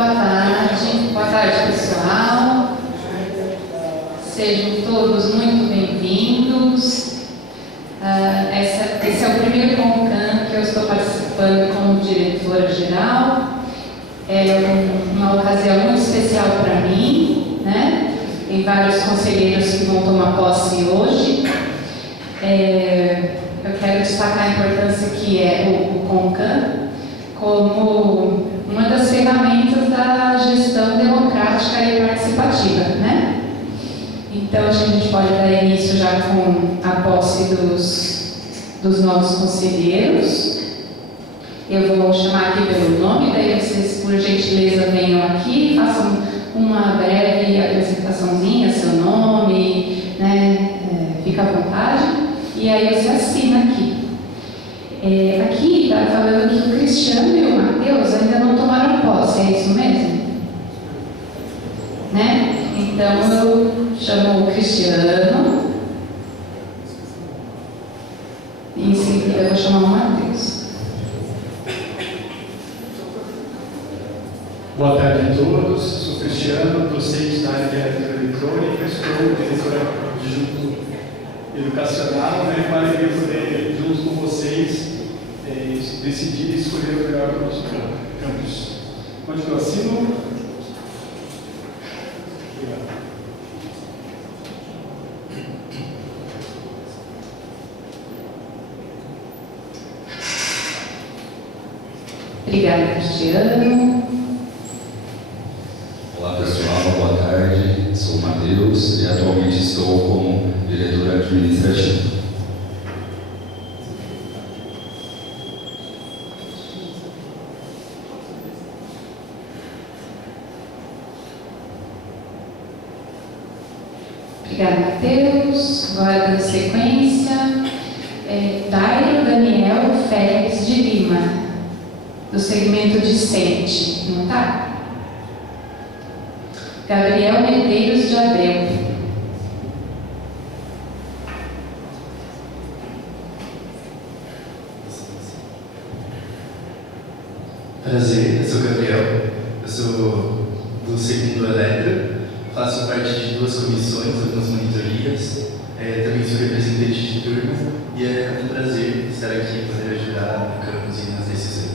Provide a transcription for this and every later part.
Boa tarde pessoal. Sejam todos muito bem-vindos. Esse é o primeiro CONCAN que eu estou participando como diretora-geral. É uma ocasião muito especial para mim, né? Tem vários conselheiros que vão tomar posse hoje. Eu quero destacar a importância que é o CONCAN como uma das ferramentas da gestão democrática e participativa, né? Então, a gente pode dar início já com a posse dos novos conselheiros. Eu vou chamar aqui pelo nome, daí vocês, por gentileza, venham aqui, façam uma breve apresentaçãozinha, seu nome, né? Fica à vontade. E aí você assina aqui. Aqui está falando que o Cristiano e o Matheus ainda não tomaram posse, é isso mesmo? Né? Então eu chamo o Cristiano e em seguida eu vou chamar o Matheus. Boa tarde a todos, sou Cristiano, docente da área de eletrônica, estou diretora adjunto educacional, né? Para poder, junto com vocês, decidir e escolher o melhor para o nosso campus. Onde que eu assino? Obrigada, Cristiano. Olá pessoal, boa tarde, sou o Matheus e atualmente estou como diretor administrativo. Obrigada, Matheus. Agora, dando sequência, Dairo Daniel Félix de Lima, do segmento discente, não está? Gabriel Medeiros de Abreu. Prazer, eu sou o Gabriel, eu sou do segundo Eletro, faço parte de 2 comissões, algumas monitorias, também sou representante de turma e é um prazer estar aqui e poder ajudar no campus e nas decisões.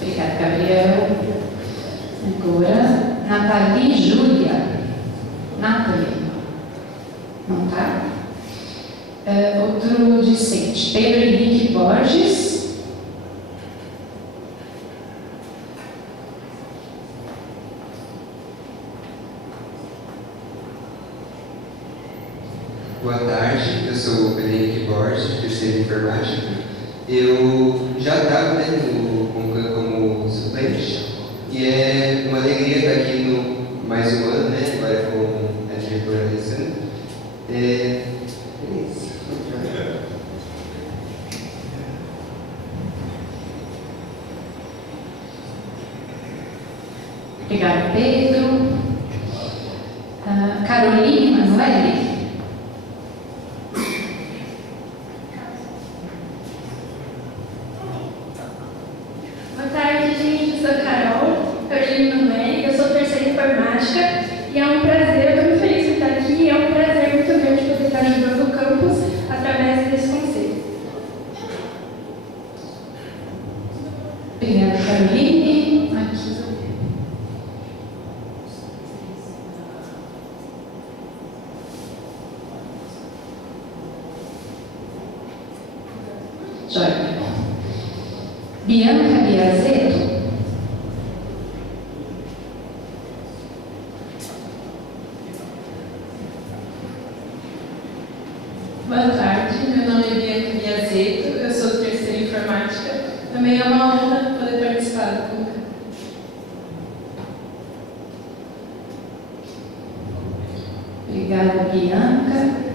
Obrigada, Gabriel. Agora, Nathalie Júlia. Nathalie. Não está? Outro discente. Pedro Henrique Borges. Boa tarde, eu sou o Pedro Henrique Borges, terceiro informática. Eu já estava no CONCAN como suplente e é uma alegria estar aqui no mais um ano, né? Agora com a diretora Alessandra. É isso. Obrigada, Pedro. Caroline Manoeli. Boa tarde, gente. Eu sou Carol, Caroline Manoeli, eu sou terceira informática e é um prazer, eu estou muito feliz de estar aqui e é um prazer muito grande poder estar ajudando o campus através desse conselho. Obrigada, Caroline. Aqui. Joia. Bianca Biazeto. Boa tarde, meu nome é Bianca Biazeto, eu sou do terceiro informática. Também é uma honra poder participar do CONCAN. Obrigada, Bianca.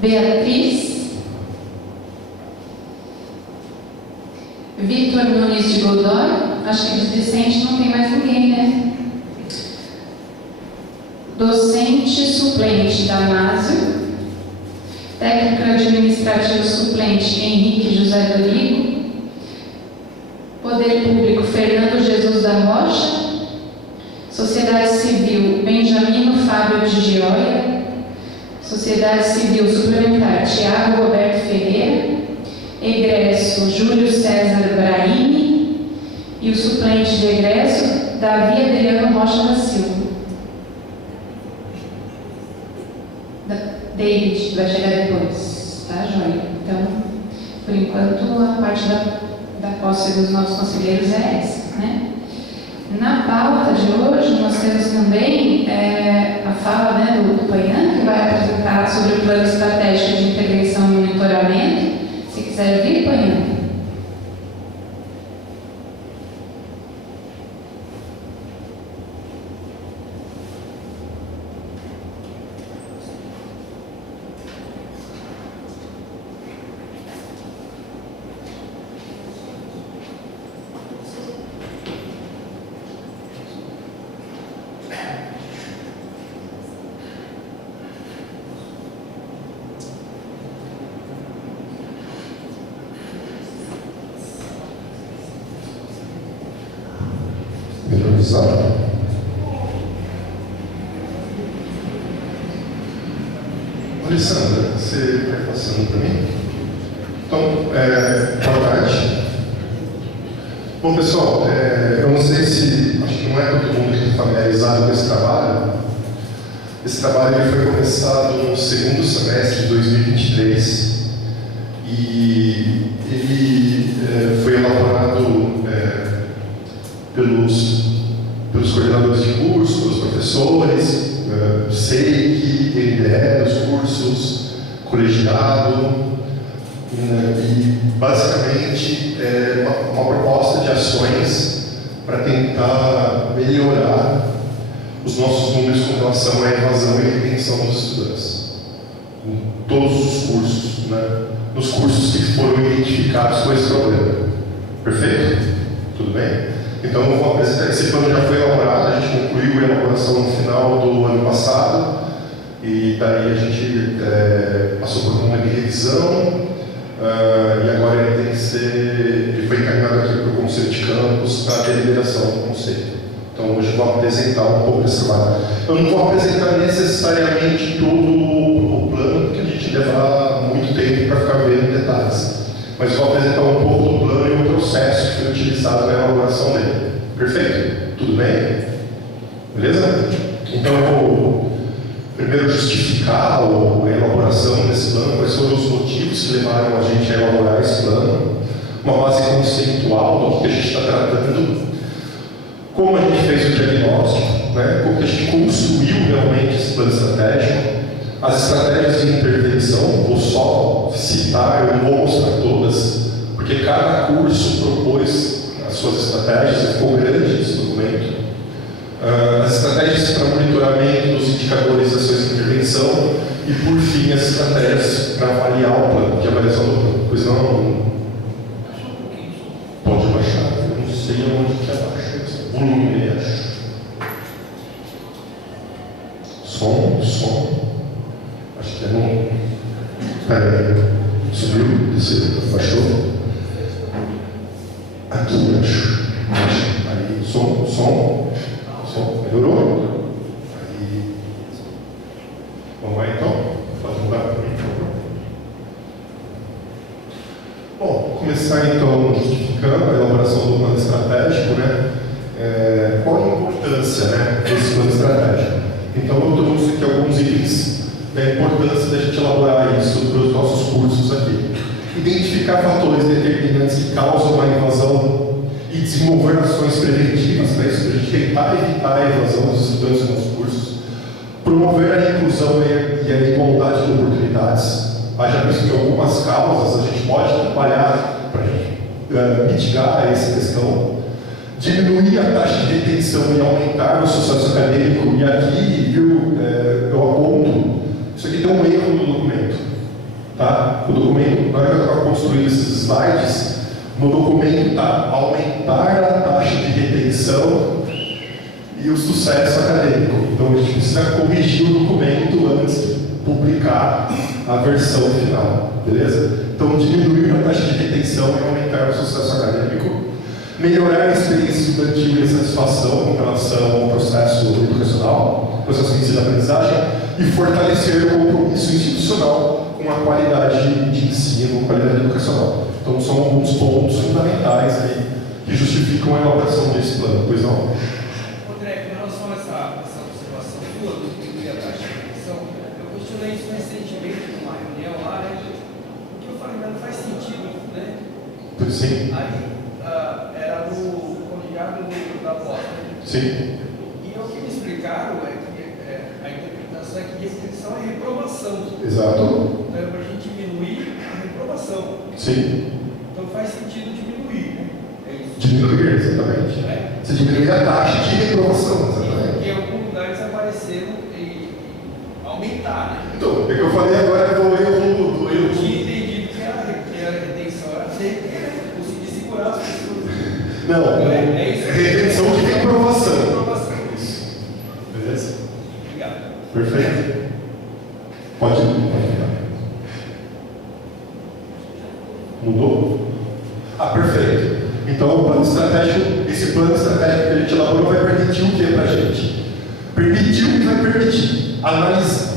Beatriz. Vitor Nunes de Godoy, acho que de discente não tem mais ninguém, né? Docente suplente Damásio, técnico administrativo suplente Henrique José Dorigo, Poder Público Fernando Jesus da Rocha, Sociedade Civil Benjamino Fábio de Gioia, Sociedade Civil Suplementar Tiago Roberto Ferreira, egresso Júlio César Brahimi e o suplente de egresso Davi Adriano Rocha da Silva. David vai chegar depois, tá, joia? Então, por enquanto, a parte da posse dos nossos conselheiros é essa, né? Na pauta de hoje, nós temos também a fala, né, do Panhan, que vai apresentar sobre o plano estratégico de intervenção e monitoramento. Se quiser vir, Panhan. Alessandra, você vai passando para mim? Então, boa tarde. Bom, pessoal, eu não sei se, acho que não é todo mundo que está familiarizado com esse trabalho. Esse trabalho ele foi começado no segundo semestre de 2023 e ele foi elaborado pelos coordenadores de curso, pelos professores, SEIC, NDE, os cursos, colegiado, e basicamente é uma proposta de ações para tentar melhorar os nossos números com relação à evasão e retenção dos estudantes, em todos os cursos, né? Nos cursos que foram identificados com esse problema. Perfeito? Tudo bem? Então, eu vou apresentar. Esse plano já foi elaborado, a gente concluiu a elaboração no final do ano passado, e daí a gente passou por uma revisão, e agora ele foi encaminhado aqui para o Conselho de Campus para a deliberação do Conselho. Então, hoje eu vou apresentar um pouco esse trabalho. Eu não vou apresentar necessariamente todo o plano, porque a gente leva muito tempo para ficar vendo detalhes. Mas vou apresentar um pouco do plano e o processo que foi utilizado na elaboração dele. Perfeito? Tudo bem? Beleza? Então eu vou primeiro justificar a elaboração desse plano, quais foram os motivos que levaram a gente a elaborar esse plano, uma base conceitual do que a gente está tratando, como a gente fez o diagnóstico, né? Como que a gente construiu realmente esse plano estratégico, as estratégias de intervenção, vou só citar, eu não vou mostrar todas, porque cada curso propôs as suas estratégias, ficou grande esse documento. As estratégias para monitoramento dos indicadores das ações de intervenção e, por fim, as estratégias para avaliar o plano, de avaliação do plano. Pois não, pode baixar, eu não sei aonde que abaixa esse volume, acho. Som. Acho que é no. Peraí, subiu, desceu, baixou. Aqui, acho. Aí, som. Melhorou? Aí. Vamos lá então? Pode mudar para mim, por favor. Bom, começar então justificando a elaboração do plano estratégico, né? Qual a importância, né, desse plano estratégico? Então, eu trouxe aqui alguns itens da importância da gente elaborar isso para os nossos cursos aqui. Identificar fatores determinantes que causam uma evasão e desenvolver ações preventivas para isso, para a gente tentar evitar a evasão dos estudantes nos cursos. Promover a inclusão e a igualdade de oportunidades. Já visto que algumas causas a gente pode trabalhar para mitigar essa questão. Diminuir a taxa de retenção e aumentar o sucesso acadêmico. E aqui, eu aponto, isso aqui tem um erro no documento. Tá? O documento, na hora que eu estava construindo esses slides, No documento está aumentar a taxa de retenção e o sucesso acadêmico. Então a gente precisa corrigir o documento antes de publicar a versão final, beleza? Então diminuir a taxa de retenção e aumentar o sucesso acadêmico, melhorar a experiência estudantil e a satisfação com relação ao processo educacional, processo de ensino-aprendizagem, e fortalecer o compromisso institucional com a qualidade de ensino, qualidade educacional. Então são alguns pontos fundamentais aí que justificam a elaboração desse plano. Pois não? André, com relação a essa observação sua do que a taxa de retenção, eu questionei isso recentemente numa reunião lá, né? O que eu falei, mas não faz sentido, né? Sim. Aí era no colegiado da pós, né? Sim. E o que me explicaram é que a interpretação é que restrição é reprovação. Exato. Então é para a gente diminuir a reprovação. Sim. Então faz sentido diminuir, né? É isso. Diminuir, exatamente. Você diminuir a taxa de reprovação, exatamente. Porque em alguns lugares apareceram e aumentar, né? Então, é que eu falei agora do erro do Eu erro. tinha entendido que a retenção era conseguir segurar as pessoas. Não, É isso. retenção de reprovação. Reprovação. Isso. Beleza? Obrigado. Perfeito? Pode ir. Mudou? Ah, perfeito. Então, o plano estratégico, esse plano estratégico que a gente elaborou vai permitir o que para a gente? Permitiu e vai permitir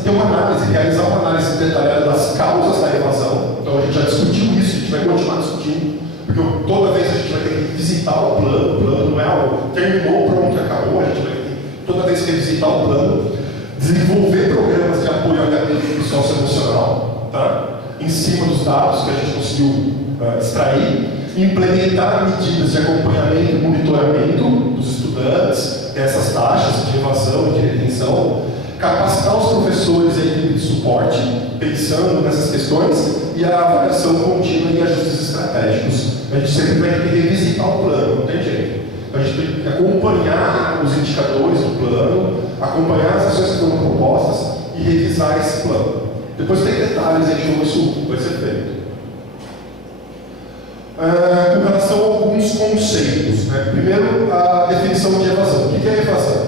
ter uma análise, realizar uma análise detalhada das causas da evasão. Então, a gente já discutiu isso, a gente vai continuar discutindo, porque toda vez a gente vai ter que visitar o plano não é algo, terminou, pronto, acabou, a gente vai ter que toda vez revisitar o plano, desenvolver programas de apoio acadêmico e socioemocional, tá? Em cima dos dados que a gente conseguiu extrair, implementar medidas de acompanhamento e monitoramento dos estudantes, dessas taxas de evasão e de retenção, capacitar os professores e a equipe de suporte, pensando nessas questões, e a avaliação contínua e ajustes estratégicos. A gente sempre vai ter que revisitar o plano, não tem jeito. A gente tem que acompanhar os indicadores do plano, acompanhar as ações que foram propostas e revisar esse plano. Depois tem detalhes de como isso vai ser feito. Com relação a alguns conceitos, né? Primeiro, a definição de evasão. O que é evasão?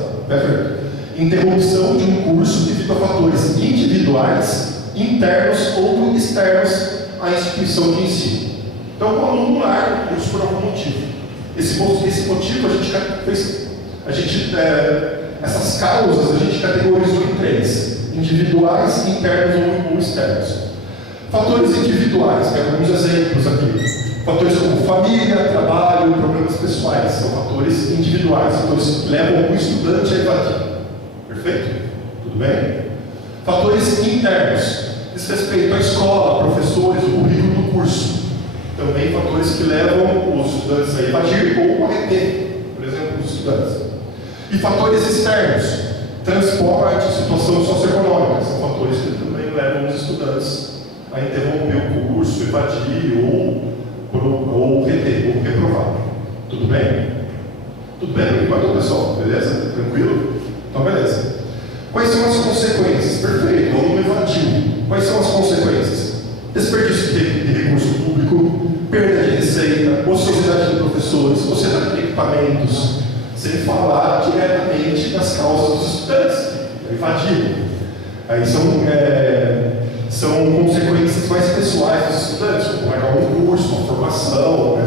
Interrupção de um curso devido a fatores individuais, internos ou externos à instituição de ensino. Então, o aluno larga o curso por algum motivo. Esse motivo essas causas a gente categorizou em 3: individuais, internos ou externos. Fatores individuais, tem alguns exemplos aqui. Fatores como família, trabalho, problemas pessoais, são fatores individuais, fatores que levam o estudante a evadir. Perfeito? Tudo bem? Fatores internos, diz respeito à escola, professores, o currículo do curso. Também fatores que levam os estudantes a evadir ou a reter, por exemplo, os estudantes. E fatores externos, transporte, situação socioeconômica, são fatores que também levam os estudantes a interromper o curso, evadir ou reter, ou reprovar. Tudo bem? Tudo bem? Enquanto pessoal, beleza? Tranquilo? Então, beleza. Quais são as consequências? Perfeito, o aluno evadiu. Quais são as consequências? Desperdício de recurso público, perda de receita, ociosidade de professores, ociosidade de equipamentos, sem falar diretamente das causas dos estudantes, evadiram. Aí são consequências mais pessoais dos estudantes, como pagar um curso, uma formação, né?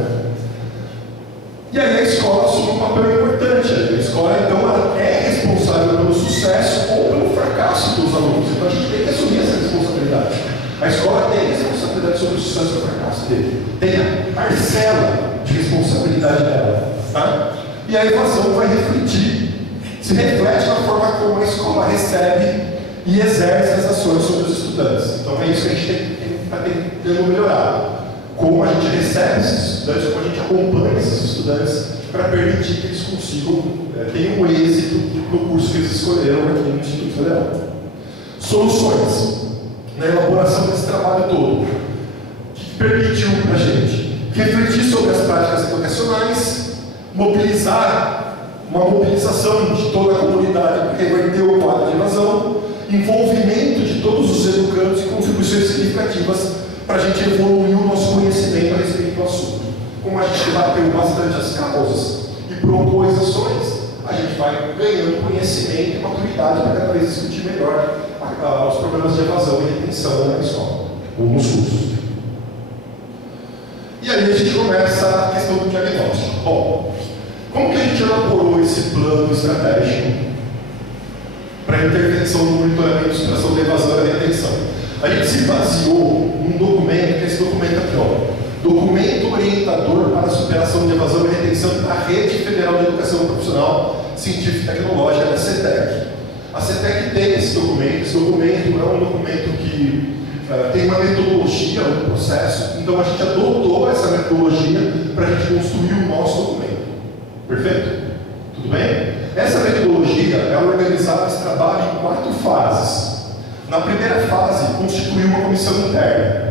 E aí a escola assume um papel importante. A escola, então, ela é responsável pelo sucesso ou pelo fracasso dos alunos. Então a gente tem que assumir essa responsabilidade. A escola tem responsabilidade sobre o sucesso ou o fracasso dele. Tem a parcela de responsabilidade dela. Tá? E a evasão vai se reflete na forma como a escola recebe e exerce as ações sobre os estudantes. Então é isso que a gente tem que estar tentando melhorar. Como a gente recebe esses estudantes, como a gente acompanha esses estudantes para permitir que eles consigam ter um êxito no curso que eles escolheram aqui no Instituto Federal. Soluções. Na elaboração desse trabalho todo, que permitiu para a gente refletir sobre as práticas educacionais, uma mobilização de toda a comunidade para reverter o quadro de evasão, envolvimento de todos os educandos e contribuições significativas para a gente evoluir o nosso conhecimento a respeito do assunto. Como como a gente debateu bastante as causas e propôs ações, a gente vai ganhando conhecimento e maturidade para cada vez discutir melhor os problemas de evasão e retenção na escola, ou nos cursos. E aí a gente começa a questão do diagnóstico. Bom, como que a gente elaborou esse plano estratégico para a intervenção no monitoramento e superação da evasão e da retenção? A gente se baseou num documento, que é esse documento aqui, ó. Documento orientador para a superação de evasão e retenção da Rede Federal de Educação Profissional Científica e Tecnológica, da CETEC. A CETEC tem esse documento é um documento que tem uma metodologia, um processo, então a gente adotou essa metodologia para a gente construir o nosso documento. Perfeito? Tudo bem? Essa metodologia é organizada esse trabalho em 4 fases. Na primeira fase, constituir uma comissão interna.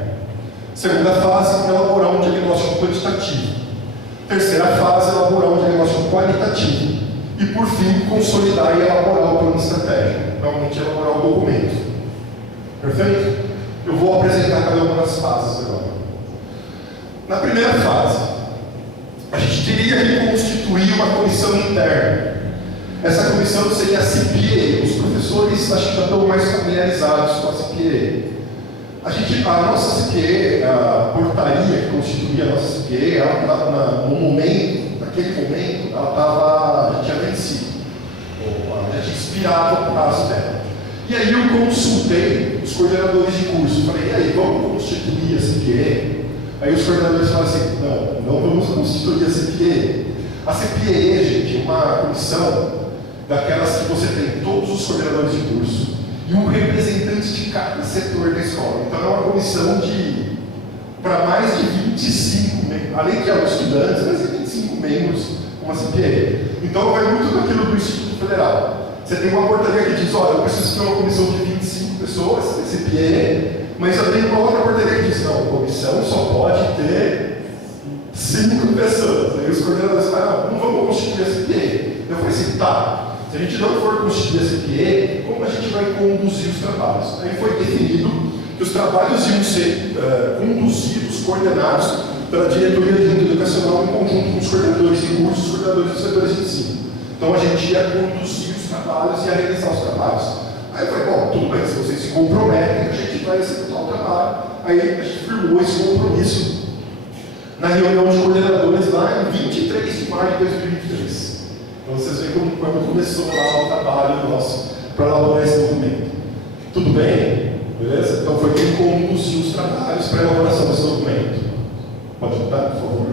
Segunda fase, elaborar um diagnóstico quantitativo. Terceira fase, elaborar um diagnóstico qualitativo. E, por fim, consolidar e elaborar o plano estratégico. Realmente, elaborar o documento. Perfeito? Eu vou apresentar cada uma das fases agora. Na primeira fase, a gente teria que constituir uma comissão interna. Essa comissão seria a CPA. Os professores acho que já estão mais familiarizados com a CPA. A nossa CPA, a portaria que constituía a nossa CPA, ela estava naquele momento, ela já tinha vencido, já tinha expirado o prazo dela. E aí eu consultei os coordenadores de curso, falei, e aí, vamos constituir a CPA? Aí os coordenadores falaram assim, não vamos constituir a CPA. A CPA, gente, é uma comissão daquelas que você tem todos os coordenadores de curso e um representante de cada setor da escola. Então é uma comissão para mais de 25 membros, além de alguns estudantes, mais de 25 membros com a CPA. Então vai muito daquilo do Instituto Federal. Você tem uma portaria que diz, olha, eu preciso ter uma comissão de 25 pessoas, CPA, mas eu tenho uma outra portaria que diz, não, a comissão só pode ter 5 pessoas. Aí os coordenadores falaram, não vamos constituir a CPA. Eu falei assim, tá. Se a gente não for constituir a CPA, como a gente vai conduzir os trabalhos? Aí foi definido que os trabalhos iam ser conduzidos, coordenados pela diretoria de âmbito educacional em conjunto com os coordenadores de cursos, os coordenadores dos setores de ensino. Então a gente ia conduzir os trabalhos e ia realizar os trabalhos. Aí eu falei, bom, tudo bem, se vocês se comprometem, a gente vai executar o trabalho. Aí a gente firmou esse compromisso na reunião de coordenadores lá em 23 de maio de 2023. Então vocês veem como começou lá o trabalho nosso para elaborar esse documento. Tudo bem? Beleza? Então foi quem conduziu os trabalhos para a elaboração desse documento. Pode mudar, por favor?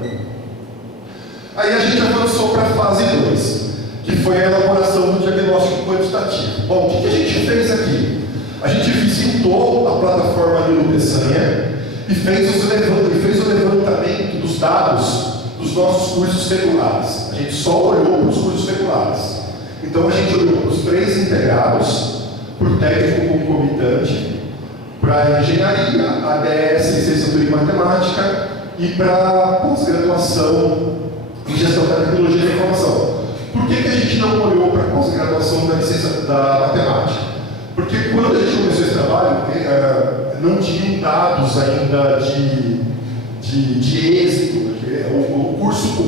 Aí a gente avançou para a fase 2, que foi a elaboração do diagnóstico quantitativo. Bom, o que a gente fez aqui? A gente visitou a plataforma do Peçanha e fez o levantamento dos dados dos nossos cursos regulares. A gente só olhou para os cursos regulares. Então a gente olhou para os 3 integrados, para o técnico concomitante, para a engenharia, ADS, licenciatura em matemática e para pós-graduação em gestão da tecnologia da informação. Por que a gente não olhou para a pós-graduação da licença da matemática? Porque quando a gente começou esse trabalho, não tinham dados ainda de êxito. O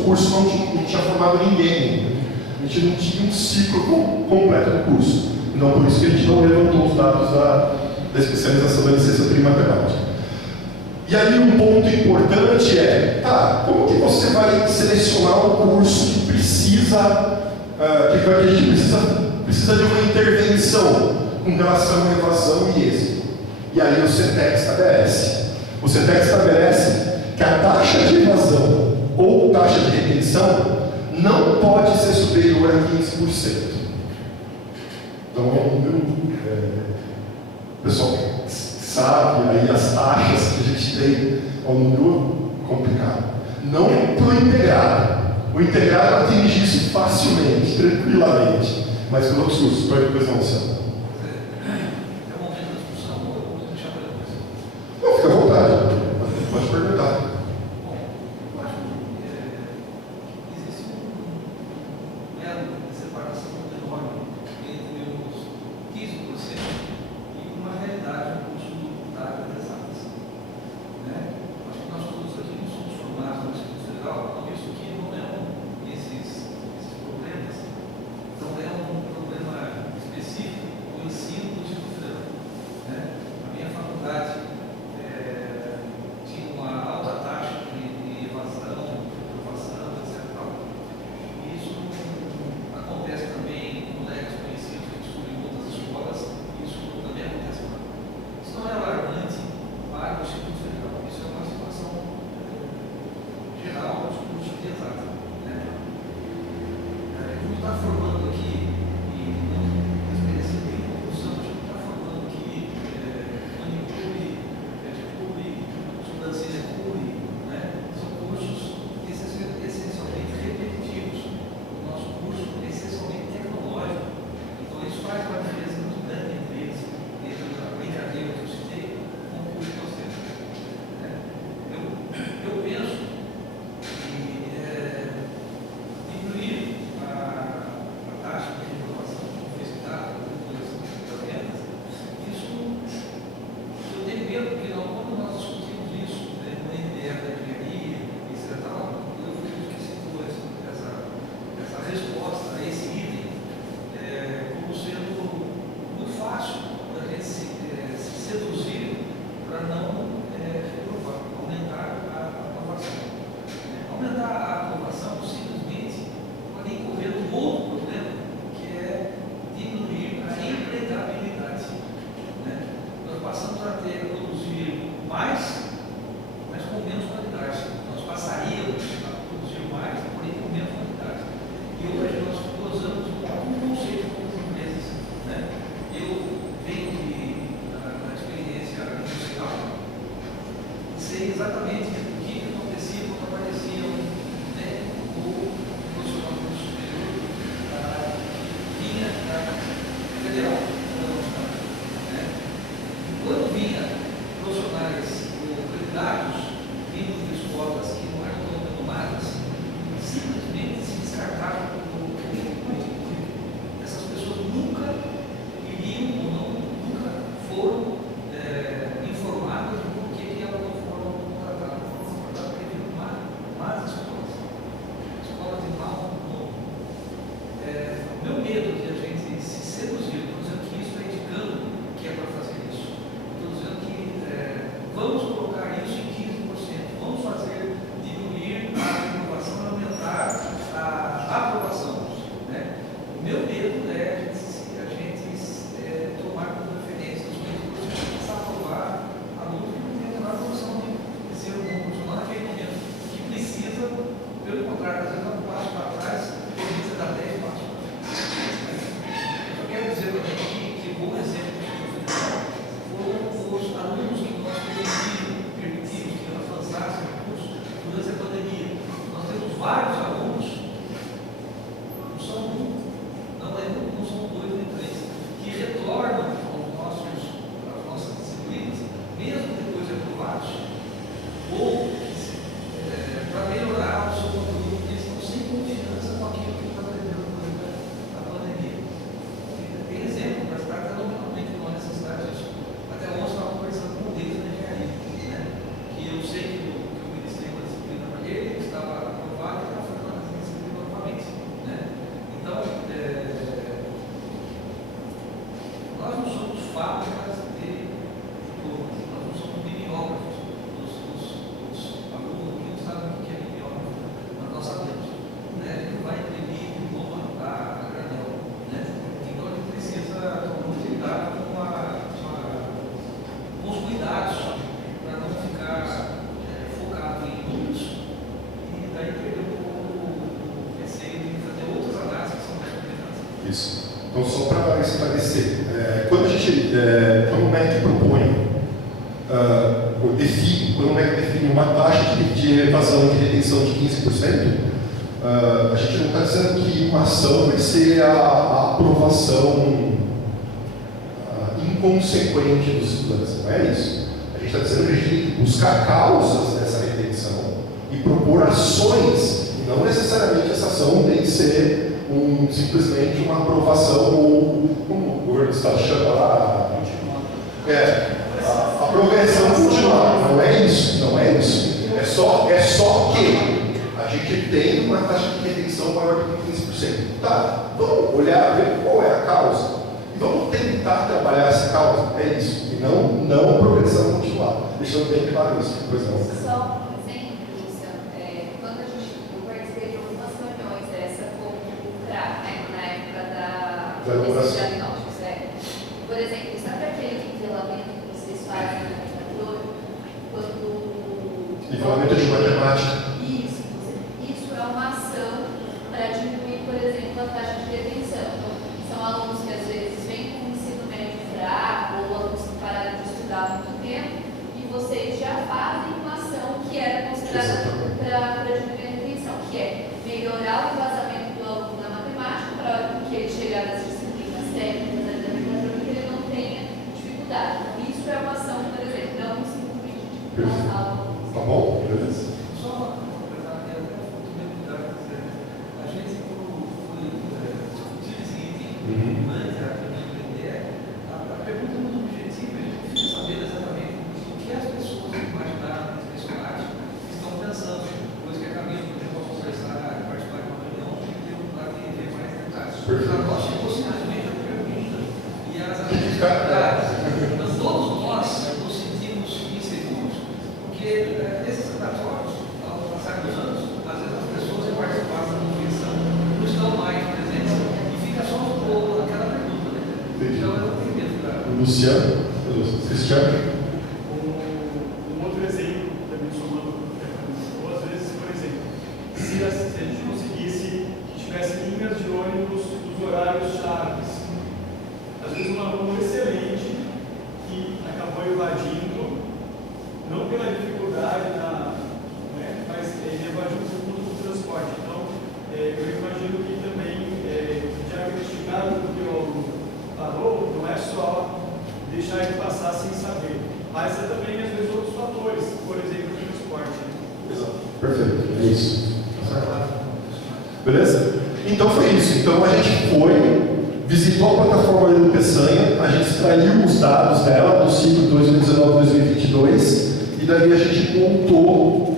curso não tinha formado ninguém. A gente não tinha um ciclo completo do curso. Então, por isso que a gente não levantou os dados da especialização da licenciatura em matemática. E aí, um ponto importante é, como que você vai selecionar um curso que precisa, que a gente precisa de uma intervenção com relação à evasão e êxito? E aí o CETEC estabelece. O CETEC estabelece que a taxa de evasão ou taxa de retenção não pode ser superior a 15%. Então, o pessoal sabe aí as taxas que a gente tem, é um número complicado. Não para o integrado. O integrado atinge isso facilmente, tranquilamente, mas para outros cursos, para a educação social. Não, fica à vontade, pode perguntar. Nós todos aqui não somos formados no Instituto Federal, está formando aqui, e a experiência bem de produção, a gente está formando aqui manicure, pedicure, sobrancelha cure, né? São cursos essencialmente repetitivos. O nosso curso é essencialmente tecnológico. Então isso faz uma diferença muito grande entre eles, dentro da brincadeira que eu citei, com o curso que nós temos. Eu penso que diminuir a taxa de informação que foi citada das vendas, isso eu tenho medo, porque quando nós discutimos isso no NDR da engenharia, etc., eu acredito que citou essa resposta a esse item como sendo muito fácil da gente se seduzir para não reprovar, aumentar a aprovação. Aumentar a aprovação simplesmente pode incorrer num outro problema, que é diminuir a empregabilidade. Nós passamos a produzir mais, mas com menos qualidade. Nós passaríamos a produzir mais, porém com menos qualidade. E hoje nós usamos um conceito com as empresas. Eu venho da experiência industrial, sei exatamente o que acontecia quando aparecia um técnico ou profissional do superior vinha da federal ou da universidade. Quando vinha profissionais ou candidatos vindo de escolas que não eram tão renomadas, simplesmente se descartavam como essas pessoas nunca iriam ou nunca foram informadas do porquê que elas não foram contratadas. Porque viram más escolas. Escolas de mau nome. O meu medo de a gente se seduzir, estou dizendo que isso é indicando que é para fazer isso. Estou dizendo que vamos colocar isso em 15%. Vamos fazer diminuir a aprovação e aumentar a aprovação. O meu medo é a gente tomar como referência os meus começar a aprovar alunos que não têm a menor noção de ser um bom profissional naquele momento, que precisa, pelo contrário, às vezes dá um passo para trás, precisa dar 10 passos para frente. Eu quero dizer também que bom exemplo foram os alunos que nós permitimos que avançassem no curso durante a pandemia. Nós temos vários alunos, não são um, não são dois nem três, que retornam às nossas disciplinas, mesmo depois de aprovados, ou para melhorar o seu conteúdo, porque eles estão sem confiança com aquilo que está aprendendo durante a pandemia. Tem exemplo, mas está fenomenalmente uma necessidade disso. Até ontem eu estava conversando com o líder da engenharia, que eu sei que eu ministrei uma disciplina para ele estava aprovado e estava fazendo uma disciplina novamente. Então, nós não somos fábricas de futuro, nós não somos bibliógrafos. Os alunos aqui não sabem o que é bibliógrafo, mas nós sabemos. A gente não vai imprimir diploma a granel. Então a gente precisa tomar muito cuidado com os cuidados para não ficar focado em números e daí perder um pouco o receio de fazer outras análises que são mais complicadas. Isso. Então, só para esclarecer, quando o MEC propõe, quando o MEC define uma taxa de evasão de retenção de 15%, a gente não está dizendo que uma ação vai ser a aprovação inconsequente dos estudantes, não é isso? A gente está dizendo que a gente tem que buscar causas dessa retenção e propor ações, e não necessariamente essa ação tem que ser simplesmente uma aprovação ou, como o governo do Estado chama lá, a progressão continuada. Não é isso, não é isso. É só que a gente tem uma taxa de retenção maior do que 15%. Tá, vamos olhar, ver qual é a causa. E vamos tentar trabalhar essa causa. É isso. E não a progressão continuada. Deixando bem claro isso. Pois não. Só um exemplo, Luciano. Quando eu participei de algumas reuniões dessa com o CRA, na época desses diagnósticos. Por exemplo, sabe aquele nivelamento que vocês fazem no computador? Nivelamento de matemática. Isso é uma ação para diminuir, por exemplo, a taxa de que é melhorar o vazamento do aluno na matemática para que ele chegar nas disciplinas técnicas da mecânica ele não tenha dificuldade. Então, isso é uma ação, por exemplo, não simplesmente passar o aluno. Tá bom? Beleza. Só uma coisa, a gente foi discutir esse item antes da ideia. A pergunta é muito objetiva, a gente precisa saber exatamente o que as pessoas que imaginaram nesse personagem estão pensando. Coisa que a Camila, por exemplo, ao conversar, participar de uma reunião, tem lá que ver mais detalhes. A nós chegou simplesmente a pergunta e as atividades. Então, todos nós nos sentimos inseguros, porque esses relatórios, ao passar dos anos, às vezes as pessoas que participaram da convenção não estão mais presentes e fica só aquela pergunta, né? Então, eu não tenho medo da... Luciano? Cristiano? Um outro exemplo, também somando o que a Camila falou, às vezes, por exemplo, se a gente conseguisse que tivesse linhas de ônibus dos horários chaves, às vezes um aluno excelente que acabou evadindo, não pela dificuldade, mas ele evadiu o custo do transporte. Então, eu imagino que também, diagnosticado do que o aluno parou, não é só deixar ele passar sem saber, mas é também, às vezes, outros fatores, por exemplo, o transporte. Exato. Perfeito, é isso. Beleza? Então foi isso. Então a gente foi, visitou a plataforma do Peçanha, a gente extraiu os dados dela do ciclo 2019-2022 e daí a gente montou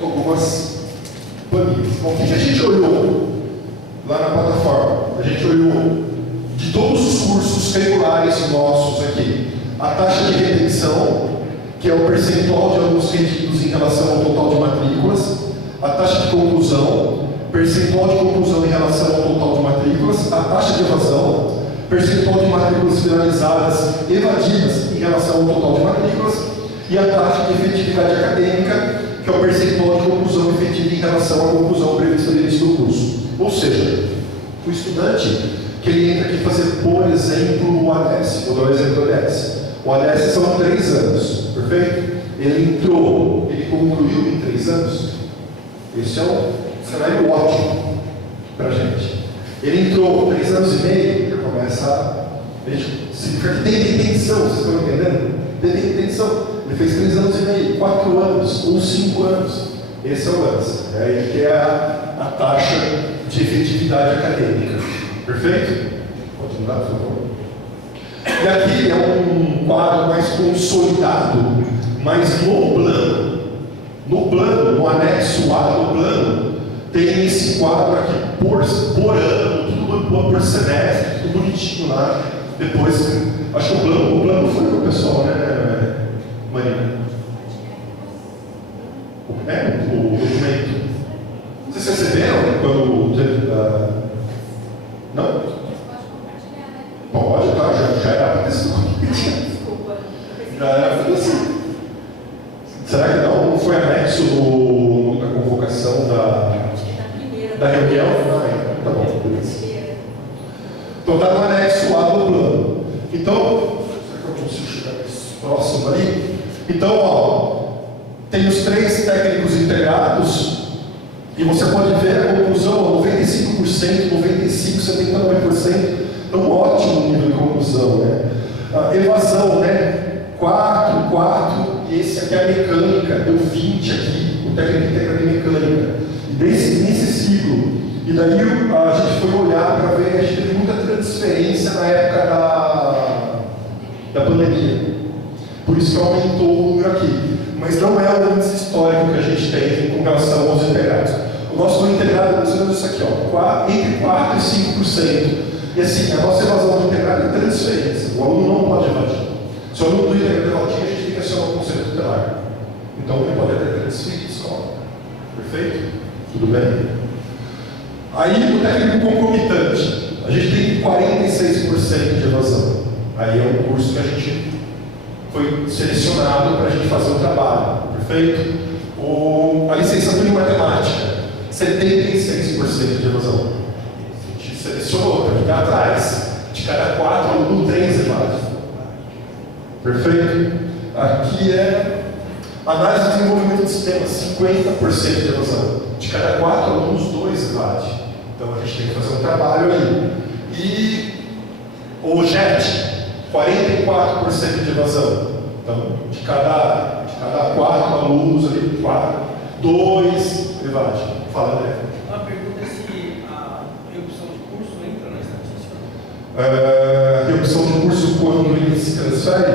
algumas planilhas. Bom, o que a gente olhou lá na plataforma? A gente olhou de todos os cursos regulares nossos aqui, a taxa de retenção, que é o percentual de alunos retidos em relação ao total de matrículas, a taxa de conclusão, percentual de conclusão em relação ao total de matrículas, a taxa de evasão, percentual de matrículas finalizadas evadidas em relação ao total de matrículas e a taxa de efetividade acadêmica, que é o percentual de conclusão efetiva em relação à conclusão prevista no início do curso. Ou seja, o estudante que ele entra aqui fazer, por exemplo, o ADS, vou dar o exemplo do ADS. O ADS são 3 anos, perfeito? Ele entrou, ele concluiu em 3 anos. Esse é um cenário ótimo para a gente. Ele entrou 3 anos e meio, já começa a... significa que tem detenção, vocês estão entendendo? Tem detenção. Ele fez 3 anos e meio, 4 anos ou 5 anos. Esse é o lance. É aí que é a taxa de efetividade acadêmica. Perfeito? Pode mudar, por favor. E aqui é um quadro mais consolidado, mas no plano, no anexo A do plano, tem esse quadro aqui por ano, tudo por semestre, tudo bonitinho lá. Depois, acho que o plano foi para o pessoal, né, Marina? O documento. Vocês receberam quando teve... Não? Pode, tá, já era para ter sido. Já era para ter sido. Será que não foi anexo da convocação da reunião? Tá bom, beleza. Então está no anexo A do plano. Então, será que eu consigo chegar mais próximo ali? Então, ó, tem os 3 técnicos integrados. E você pode ver a conclusão, 95%, 95%, 79%. Então, ótimo nível de conclusão, né? Evasão, né? 4, e esse aqui é a mecânica, deu 20 aqui, o técnico integrado em mecânica. E nesse ciclo. E daí a gente foi olhar para ver, a gente teve muita transferência na época da pandemia. Por isso que aumentou o número aqui. Mas não é o índice histórico que a gente tem com relação aos integrados. O nosso integrado é mais ou menos isso aqui, ó, entre 4% e 5%. E assim, a nossa evasão do integrado é transferência. O aluno não pode evadir. Se o aluno do integrado evadir, a gente tem que acionar o conselho tutelar. Então ele pode até transferir de escola. Perfeito? Tudo bem? Aí o técnico concomitante. A gente tem 46% de evasão. Aí é um curso que a gente foi selecionado para a gente fazer o trabalho. Perfeito? A licenciatura em matemática. 76% de evasão. A gente selecionou para ficar atrás. De cada 4, aluno 3 evade. Perfeito? Aqui é Análise de desenvolvimento de sistemas, 50% de evasão. De cada 4 alunos, 2 evadem. Então a gente tem que fazer um trabalho aí. E o JET, 44% de evasão. Então, de cada 4 alunos ali, 2 evadem. Fala, André. Uma pergunta é se a reopção de curso entra na estatística? Reopção de curso quando ele se transfere?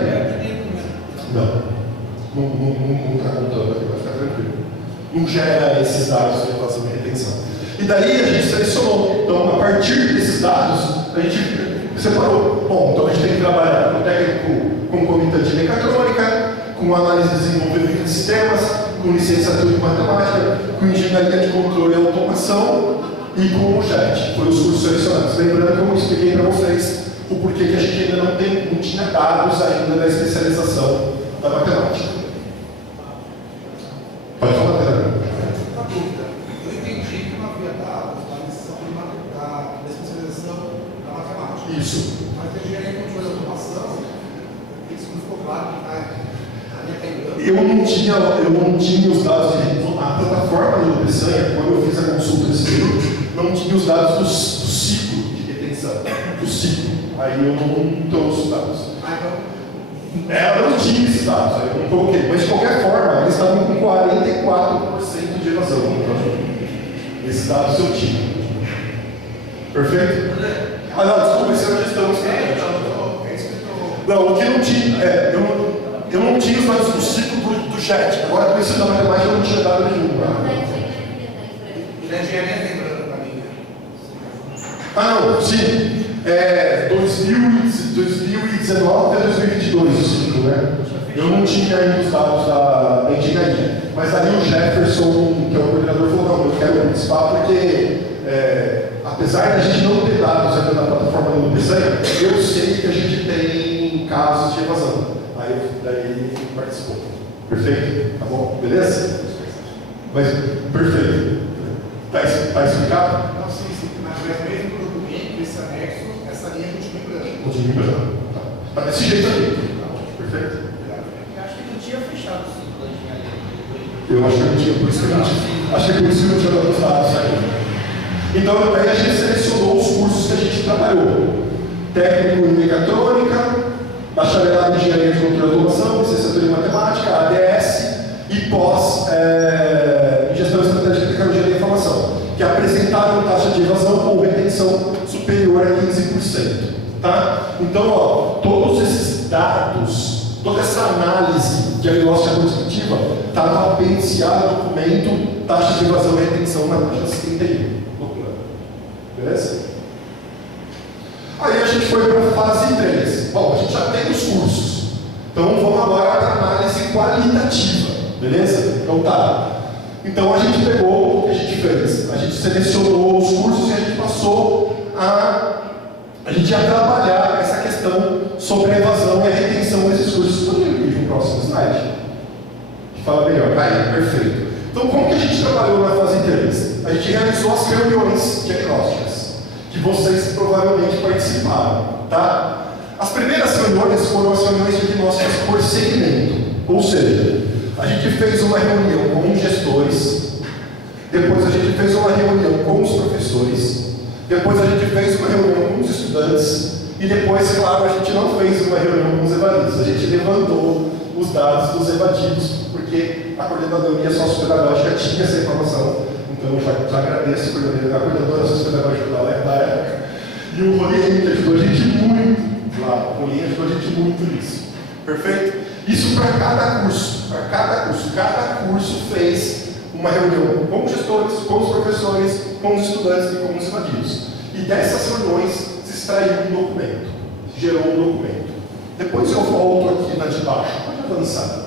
Não. Não está contando aqui, vai ficar tranquilo. Não gera esses dados de evasão e retenção. E daí a gente selecionou. Então, a partir desses dados, a gente separou. Bom, então a gente tem que trabalhar com o técnico concomitante de mecatrônica, com análise de desenvolvimento de sistemas, com licenciatura em matemática, com engenharia de controle e automação e com o JET. Foram os cursos selecionados. Lembrando que eu expliquei para vocês o porquê que a gente ainda não tinha dados ainda da especialização da matemática. Pode falar, Pedro. Uma dúvida. Eu entendi que não havia dados da especialização da matemática. Isso. Mas a engenharia de controle e automação, isso não ficou claro que eu não tinha os dados a plataforma do Peçanha, quando eu fiz a consulta desse período, não tinha os dados do ciclo de retenção. Do ciclo. Aí eu não trouxe os dados. Ela não tinha esses dados, aí eu não coloquei. Mas de qualquer forma, eles estavam com 44% de evasão. Então, esses dados eu tinha. Perfeito? Ah, não, desculpa, esse era a gestão. Não, o que não tinha. Eu não tinha os dados do ciclo do JET. Agora, com isso da matemática, eu não tinha dado nenhum. Da engenharia tem para mim. Ah, não, sim. 2019 a 2022 o ciclo, né? Eu não tinha ainda os dados da engenharia. Mas ali o Jefferson, que é o coordenador, falou: não, eu quero participar porque, apesar da gente não ter dados ainda na plataforma do Peçanha, eu sei que a gente tem casos de evasão. Aí daí participou. Perfeito? Tá bom? Beleza? Mas, perfeito. Tá explicado? Não, sim. Mas mesmo no documento, esse anexo, essa linha continua em branco. Continua em branco. Tá desse jeito aí. Perfeito? Eu acho que não tinha fechado o ciclo da engenharia. Eu acho que não tinha, por isso que a gente. Acho que por isso que não tinha dado os dados ainda. Então, aí a gente selecionou os cursos que a gente trabalhou: técnico em mecatrônica, bacharelado em engenharia de controle e automação, licenciatura em matemática, ADS e pós em gestão estratégica de tecnologia da informação, que apresentaram taxa de evasão ou retenção superior a 15%. Tá? Então, todos esses dados, toda essa análise diagnóstica quantitativa está no apêndice A do documento taxa de evasão e retenção na página 71 do plano. Beleza? Aí a gente foi para a fase 3. Bom, a gente já tem os cursos. Então vamos agora para a análise qualitativa. Beleza? Então tá. Então a gente pegou o que a gente fez. A gente selecionou os cursos e a gente passou a gente ia trabalhar essa questão sobre a evasão e a retenção desses cursos. Poderia ir para o próximo slide? A gente fala melhor. Aí, perfeito. Então como que a gente trabalhou na fase 3? A gente realizou as reuniões diagnósticas, que vocês provavelmente participaram, tá? As primeiras reuniões foram as reuniões diagnósticas por segmento, ou seja, a gente fez uma reunião com os gestores, depois a gente fez uma reunião com os professores, depois a gente fez uma reunião com os estudantes e depois, claro, a gente não fez uma reunião com os evadidos, a gente levantou os dados dos evadidos, porque a coordenadoria sociopedagógica tinha essa informação. Então eu já agradeço a coordenadora sociopedagógica da época. E o Rolinho, que ajudou a gente muito lá. O Rolinho ajudou a gente muito nisso. Perfeito? Isso para cada curso. Para cada curso. Cada curso fez uma reunião com os gestores, com os professores, com os estudantes e com os evadidos. E dessas reuniões se extraiu um documento. Gerou um documento. Depois eu volto aqui na de baixo. Pode avançar.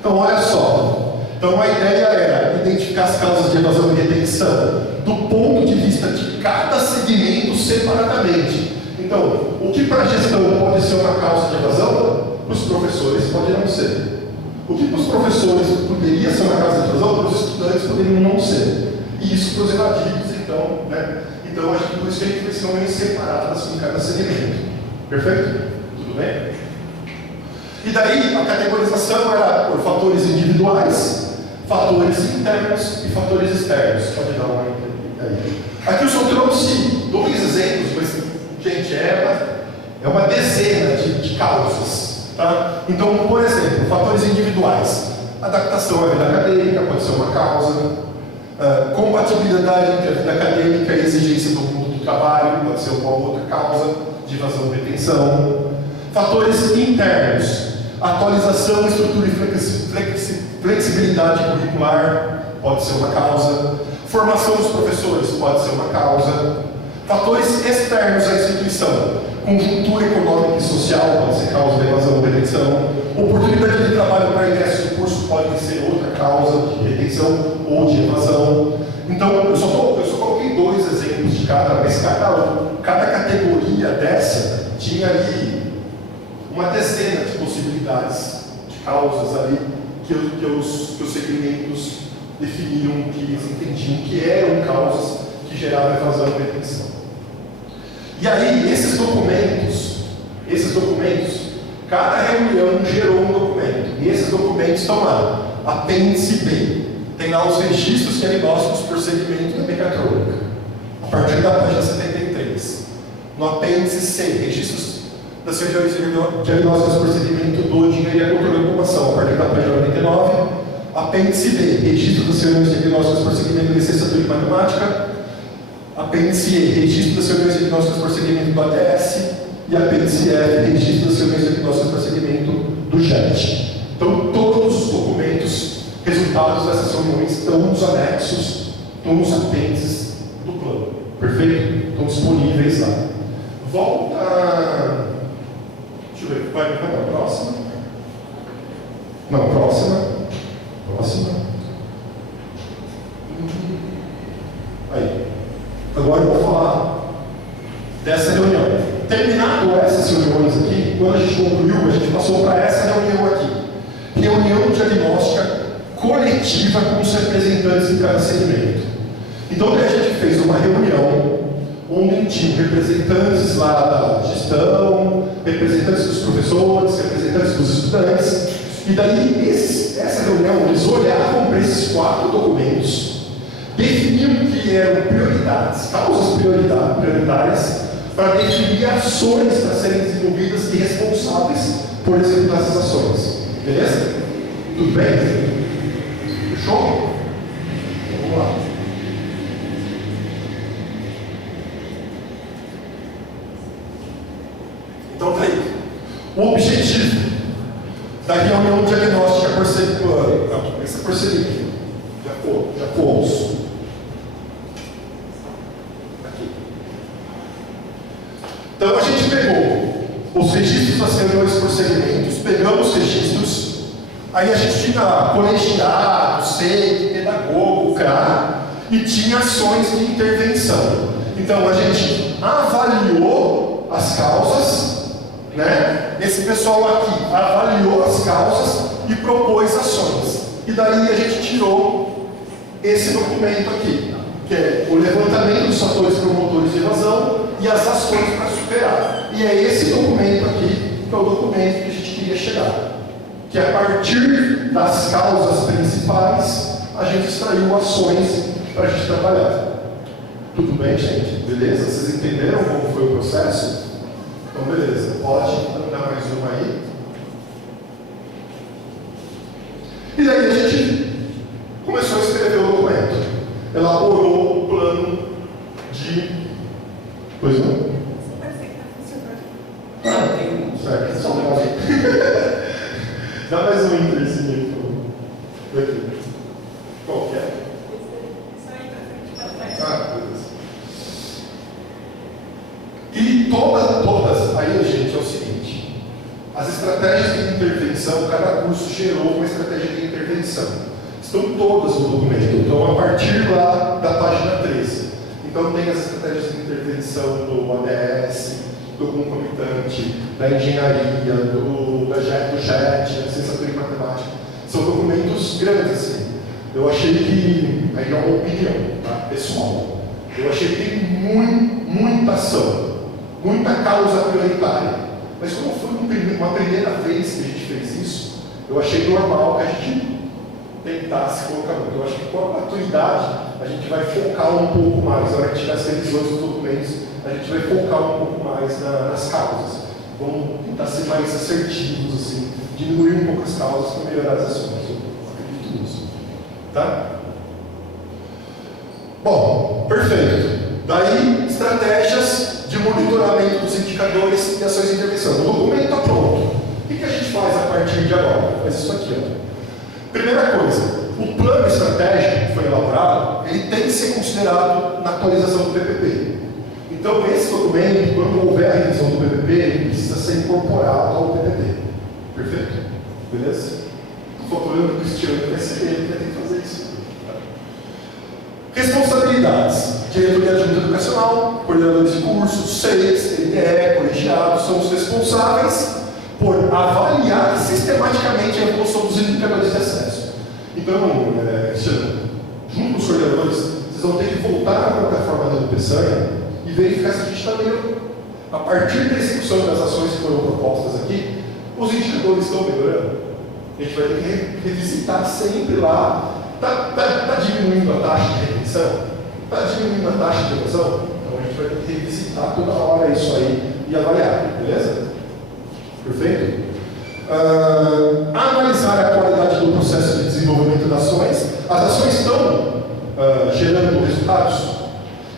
Então olha só. Então a ideia era identificar as causas de evasão e retenção do ponto de vista de cada segmento separadamente. Então, o que para a gestão pode ser uma causa de evasão, para os professores pode não ser. O que para os professores poderia ser uma causa de evasão, para os estudantes poderiam não ser. E isso para os evadidos, então, né? Então, acho que por isso que a gente fez reuniões separadas com cada segmento. Perfeito? Tudo bem? E daí, a categorização era por fator fatores individuais, fatores internos e fatores externos. Pode dar uma aí. Aqui eu só trouxe 2 exemplos, mas, gente, é uma dezena de causas. Tá? Então, por exemplo, fatores individuais. Adaptação à vida acadêmica pode ser uma causa. Compatibilidade entre a vida acadêmica e a exigência do mundo do trabalho pode ser uma outra causa de evasão ou retenção. Fatores internos. Atualização, estrutura e flexibilidade curricular pode ser uma causa. Formação dos professores pode ser uma causa. Fatores externos à instituição. Conjuntura econômica e social pode ser causa de evasão ou retenção. Oportunidade de trabalho para ingresso no curso pode ser outra causa de retenção ou de evasão. Então, eu só coloquei 2 exemplos de cada, mas cada categoria dessa tinha ali uma dezena de possibilidades de causas ali que os segmentos definiram, que eles entendiam que eram causas que geravam evasão ou retenção. E aí, esses documentos, cada reunião gerou um documento. E esses documentos estão lá. Apêndice B. Tem lá os registros diagnósticos por segmento da mecatrônica. A partir da página 73. No apêndice C, registros das reuniões diagnósticas por segmento do engenharia, controle e ocupação. A partir da página 99. Apêndice B, registro das reuniões diagnósticas por segmento de licenciatura em matemática. Apêndice E, registro das reuniões diagnósticas por segmento do ADS. E apêndice F, registro das reuniões diagnósticas por segmento do JET. Então, todos os documentos, resultados dessas reuniões estão nos anexos, estão nos apêndices do plano. Perfeito? Estão disponíveis lá. Volta. Deixa eu ver, vai para a próxima? Não, próxima. Aí. Agora eu vou falar dessa reunião. Terminado essas reuniões aqui, quando a gente concluiu, a gente passou para essa reunião aqui. Reunião diagnóstica coletiva com os representantes de cada segmento. Então, a gente fez uma reunião onde tinha representantes lá da gestão, representantes dos professores, representantes dos estudantes. E daí, essa reunião, eles olhavam para esses 4 documentos, definiam que eram prioridades, causas prioritárias, para definir ações para serem desenvolvidas e responsáveis por executar essas ações. Beleza? Tudo bem? Fechou? Vamos lá. Então, tá aí. O objetivo da reunião diagnóstica por segmento. Já fomos. Então a gente pegou os registros das reuniões por segmentos, pegamos os registros, aí a gente tinha colegiado, SEI, pedagogo, CRA, e tinha ações de intervenção. Então a gente avaliou as causas, né? Esse pessoal aqui avaliou as causas e propôs ações. E daí a gente tirou esse documento aqui, que é o levantamento dos fatores promotores de evasão e as ações para superar. E é esse documento aqui que é o documento que a gente queria chegar. Que a partir das causas principais, a gente extraiu ações para a gente trabalhar. Tudo bem, gente? Beleza? Vocês entenderam como foi o processo? Então, beleza. Pode dar mais uma aí. E daí a gente começou a escrever o documento. Elaborou o plano de... Pois não? Ah, certo. Só dá mais um interesse aí, por favor. Daqui. Qual que é? Ah, beleza. E todas, aí, gente, é o seguinte: as estratégias de intervenção, cada curso gerou uma estratégia de intervenção. Estão todas no documento, então a partir lá da página 13. Então tem as estratégias de intervenção do ADS, do concomitante, da engenharia, do JET, da licenciatura em matemática. São documentos grandes, assim. Eu achei que, aí é uma opinião, tá, pessoal, eu achei que tem muita ação, muita causa prioritária. Mas como foi uma primeira vez que a gente fez isso, Eu achei normal que a gente tentasse colocar muito. Eu acho que com a maturidade a gente vai focar um pouco mais. Na hora que tiver as revisões dos documentos, a gente vai focar um pouco mais nas causas. Vamos tentar ser mais assertivos, assim, diminuir um pouco as causas para melhorar as ações. Eu acredito nisso. Tá? Bom, perfeito. Daí, estratégias de monitoramento dos indicadores e ações de intervenção. O documento está pronto. O que a gente faz a partir de agora? Faz isso aqui, ó. Primeira coisa, o plano estratégico que foi elaborado, ele tem que ser considerado na atualização do PPP. Então, esse documento, quando houver a revisão do PPP, ele precisa ser incorporado ao PPP. Perfeito? Beleza? Estou falando do Cristiano, que vai ser ele que vai ter que fazer isso. Responsabilidades. Diretoria Adjunta Educacional, coordenadores de cursos, SEIs, TNE, colegiados, são os responsáveis por avaliar sistematicamente a evolução dos indicadores de acesso. Então, Cristiano, junto com os coordenadores, vocês vão ter que voltar na plataforma da Edupeçanha e verificar se a gente está melhorando. A partir da execução das ações que foram propostas aqui, os indicadores estão melhorando. A gente vai ter que revisitar sempre lá. Está diminuindo a taxa de retenção? Está diminuindo a taxa de evasão? Então a gente vai ter que revisitar toda hora isso aí e avaliar, beleza? Perfeito? Analisar a qualidade do processo de desenvolvimento das ações. As ações estão gerando resultados?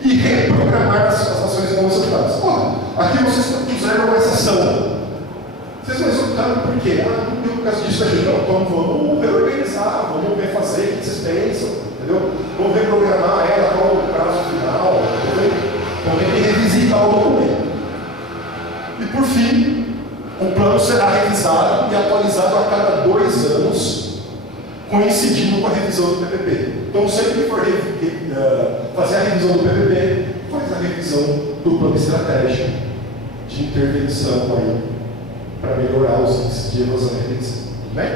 E reprogramar as ações não executadas. Aqui vocês puseram essa ação. Vocês não executaram por quê? Não deu por causa disso aqui. Não, então vamos reorganizar, vamos refazer o que vocês pensam, entendeu? Vamos reprogramar ela, qual o prazo final, vamos revisitar o documento. E por fim, o plano será revisado e atualizado a cada 2 anos, coincidindo com a revisão do PPP. Então, sempre que for fazer a revisão do PPP, faz a revisão do plano estratégico de intervenção aí, para melhorar os índices de evasão e retenção. Tudo bem?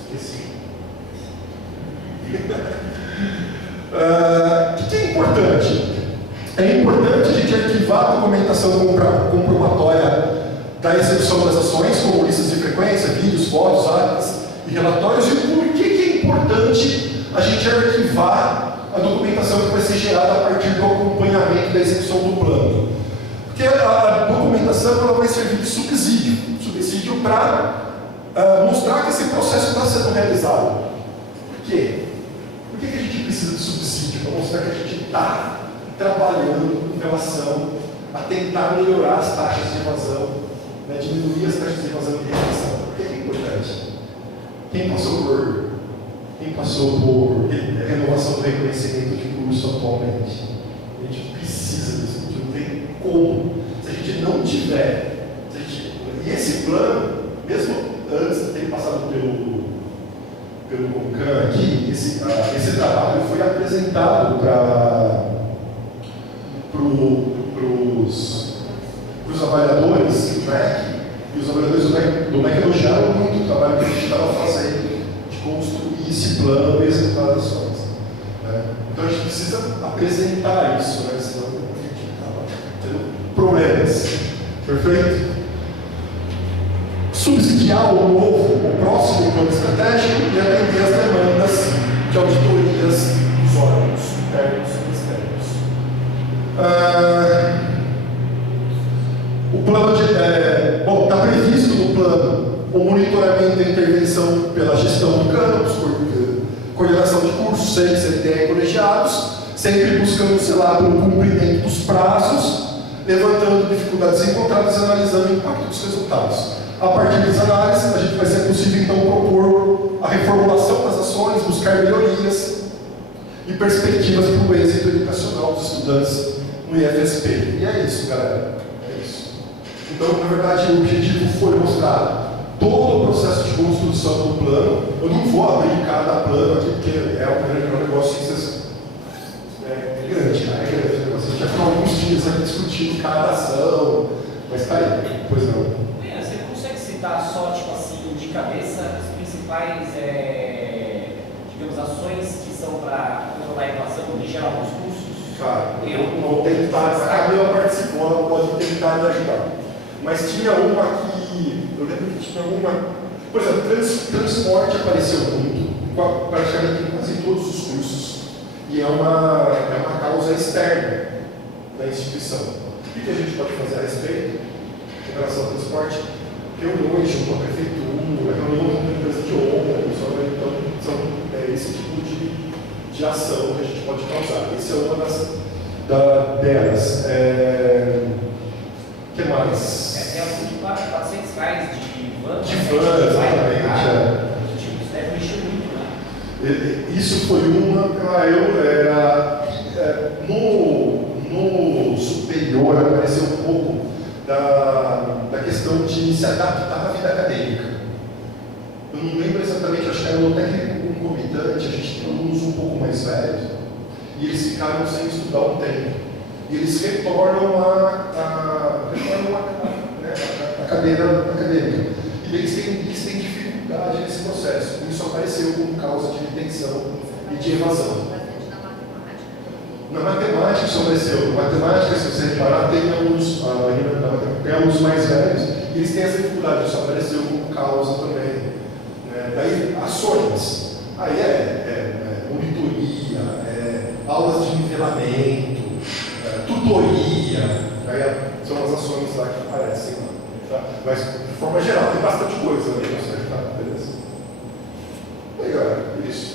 Esqueci. O que é importante? É importante a gente arquivar a documentação comprobatória da execução das ações, como listas de frequência, vídeos, fotos, atas e relatórios. E por que é importante a gente arquivar a documentação que vai ser gerada a partir do acompanhamento da execução do plano? Porque a documentação ela vai servir de subsídio para mostrar que esse processo está sendo realizado. Por quê? Por que a gente precisa de subsídio? Para mostrar que a gente está trabalhando em relação a tentar melhorar as taxas de evasão, né, diminuir as taxas de evasão e retenção. Por que é importante? Quem passou por renovação do reconhecimento de curso atualmente? A gente precisa disso, a gente não tem como. Se a gente não tiver, e esse plano, mesmo antes de ter passado pelo CONCAN aqui, esse trabalho foi apresentado para os avaliadores do MEC, e os avaliadores do MEC elogiaram muito o trabalho que a gente estava fazendo de construir esse plano e executar as ações. Né? Então a gente precisa apresentar isso, né? Senão a gente acaba tendo problemas. Perfeito? Subsidiar o próximo plano estratégico e atender as demandas de auditorias dos órgãos internos e externos. O plano está previsto no plano o monitoramento e intervenção pela gestão do campus, coordenação de cursos, CNE e colegiados, sempre buscando zelar pelo cumprimento dos prazos, levantando dificuldades encontradas e analisando o impacto dos resultados. A partir das análises, a gente vai ser possível então propor a reformulação das ações, buscar melhorias e perspectivas para o êxito educacional dos estudantes no IFSP. E é isso, galera. É isso. Então, na verdade, o objetivo foi mostrar todo o processo de construção do plano. Eu não vou abrir cada plano aqui, porque é um negócio que vocês... É grande, né? É grande. A gente vai ficar alguns dias aqui discutindo cada ação, mas está aí. Pois não. Você consegue citar só, tipo assim, de cabeça, as principais, digamos, ações que são para controlar a inflação em geral dos cursos? Claro, eu vou tentar, a Camila participou, ela pode tentar me ajudar. Mas tinha uma que eu lembro que tinha alguma. Por exemplo, transporte apareceu muito, praticamente em quase todos os cursos, e é uma causa externa da instituição. O que a gente pode fazer a respeito em relação ao transporte? Reuniões junto à prefeitura, reuniões com a empresa de ônibus, então são esse tipo de ação que a gente pode causar. Essa é uma delas. O que mais? É um tipo 400 reais de van. De van, exatamente. Isso deve mexer muito lá. Isso foi uma. No superior apareceu um pouco da questão de se adaptar à vida acadêmica. Eu não lembro exatamente, acho que era no técnico concomitante, a gente tem alunos um pouco mais velhos, e eles ficaram sem estudar um tempo. E eles retornam a cadeira acadêmica. E eles têm dificuldade nesse processo. Isso apareceu como causa de retenção e de evasão. Na matemática isso apareceu. Na matemática, se você reparar, tem alunos mais velhos, e eles têm essa dificuldade. Isso apareceu como causa também. Daí, ações. Aí monitoria, aulas de nivelamento, tutoria. Aí são as ações lá que aparecem lá. Tá? Mas, de forma geral, tem bastante coisa ali. Tá? Beleza? Legal, isso.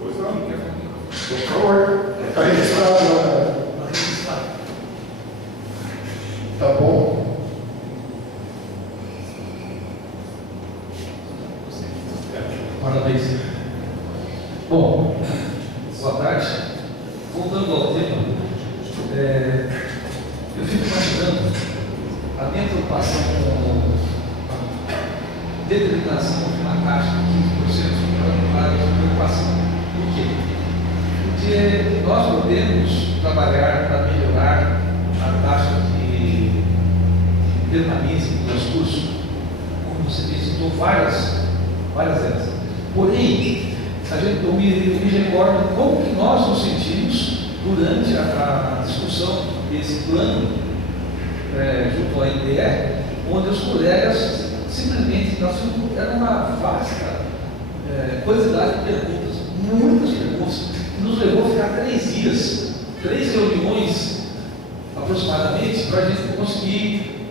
Pois não. Por favor, está registrado. Tá bom? Parabéns. Bom, boa tarde. Voltando ao tema, eu fico imaginando a minha preocupação com a determinação de uma taxa de 15% para a preocupação. Por quê? Porque nós podemos trabalhar para melhorar a taxa de permanência dos cursos, como você citou várias delas. Porém, eu me recordo como que nós nos sentimos durante a discussão desse plano junto à IDE, onde os colegas simplesmente, era uma vasta quantidade de perguntas, muitas perguntas, que nos levou a ficar 3 dias, 3 reuniões aproximadamente, para a gente conseguir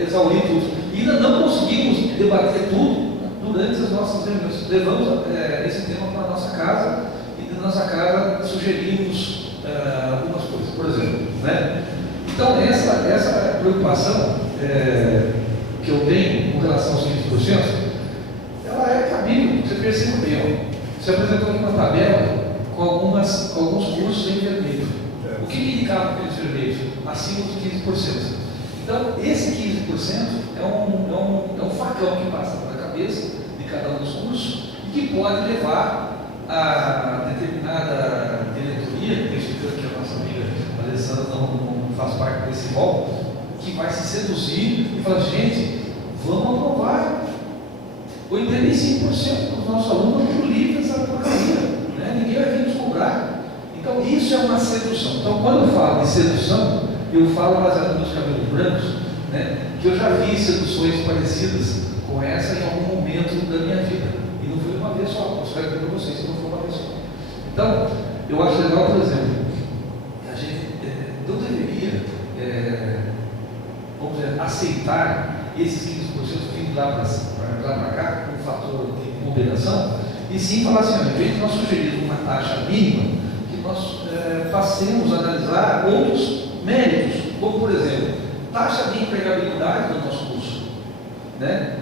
exaurir tudo. E ainda não conseguimos debater tudo durante as nossas reuniões. Levamos esse tema para a nossa casa e da nossa casa sugerimos algumas coisas, por exemplo. Né? Então, essa preocupação que eu tenho com relação aos 15%, ela é cabível, você percebe bem. Você apresentou aqui uma tabela com alguns cursos em vermelho. O que indicava aqueles vermelhos? Acima dos 15%. Então, esse 15% é um facão que passa pela cabeça de cada um dos cursos e que pode levar a determinada diretoria, que a nossa amiga Alessandra não faz parte desse rol, que vai se seduzir e falar, gente, vamos aprovar 85% dos nossos alunos por livre essa porcaria, né? Ninguém vai vir nos cobrar. Então, isso é uma sedução. Então, quando eu falo de sedução, eu falo baseado nos cabelos brancos, né? Que eu já vi seduções parecidas com essa em algum momento da minha vida. E não foi uma vez só, posso falar para vocês que não foi uma vez só. Então, eu acho legal, por exemplo, que a gente não deveria, vamos dizer, aceitar esses 15% vindo lá para cá, como fator de moderação, e sim falar assim, ao invés de nós sugerirmos uma taxa mínima, que nós passemos a analisar outros méritos, como, por exemplo, taxa de empregabilidade do nosso curso, né?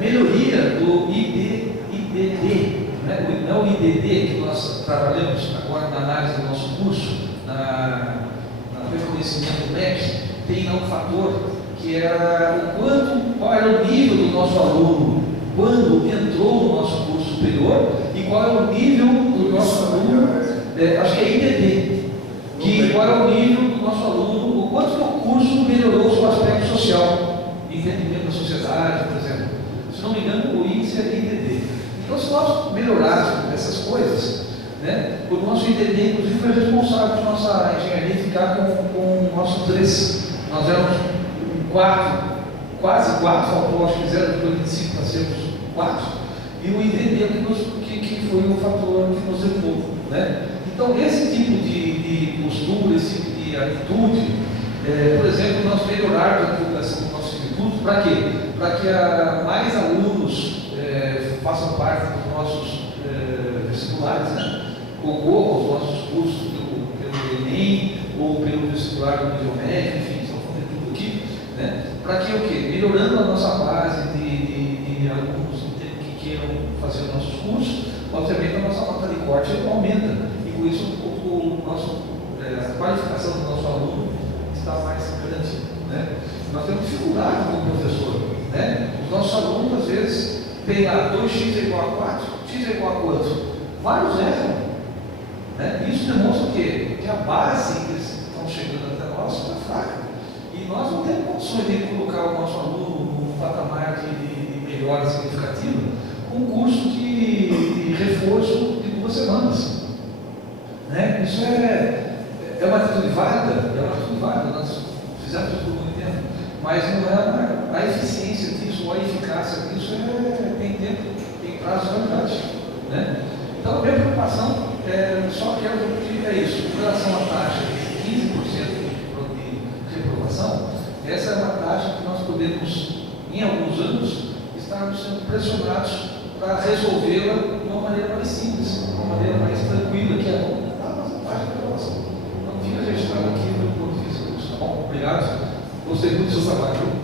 Melhoria do IDD, né? Não o IDD que nós trabalhamos agora na análise do nosso curso, no reconhecimento do MEC, tem um fator que era qual era o nível do nosso aluno quando entrou no nosso curso superior e qual é o nível do nosso aluno, acho que é IDD, qual é o nível do nosso aluno, o quanto que o curso melhorou o seu aspecto social, entendimento da sociedade, por exemplo. Se não me engano, o índice é IDD. Então, se nós melhorássemos essas coisas, né, o nosso IDD, inclusive, foi responsável por nossa engenharia ficar com o nosso 3. Nós éramos 4 quase 4, faltou acho que 0,25 para sermos 4, e o entender que foi o fator que nos levou, né? Então, esse tipo de postura, esse tipo de atitude, por exemplo, nós melhorarmos a divulgação do nosso instituto, para quê? Para que mais alunos façam parte dos nossos vestibulares, né? Concorram aos nossos cursos pelo Enem ou pelo vestibular do nível médio, enfim, estão fazendo tudo aqui, né? Para que o quê? Melhorando a nossa base de alunos que queiram fazer os nossos cursos, obviamente a nossa nota de corte aumenta, e com isso a qualificação do nosso aluno está mais garantida, né? Nós temos dificuldade como professor, né? Os nossos alunos, às vezes, tem lá 2x é igual a 4, x é igual a quanto? Vários erram, né? Isso demonstra o quê? Que a base que eles estão chegando até nós está fraca. E nós não temos condições de colocar o nosso aluno num patamar de melhora significativa com um curso de reforço de 2 semanas, né? Isso é uma atitude válida? É uma atitude válida, nós fizemos isso por muito tempo, mas não é a eficiência disso, ou a eficácia disso tem tempo, tem prazo de validade, né? Então, a minha preocupação só quero repetir isso, em relação à taxa de 15% de reprovação, essa é uma taxa que nós podemos, em alguns anos, estarmos sendo pressionados para resolvê-la de uma maneira mais simples, de uma maneira mais tranquila, que é a nossa taxa de reprovação. Então, fica registrado aqui no ponto de vista disso, tá bom? Obrigado, gostei muito do seu trabalho.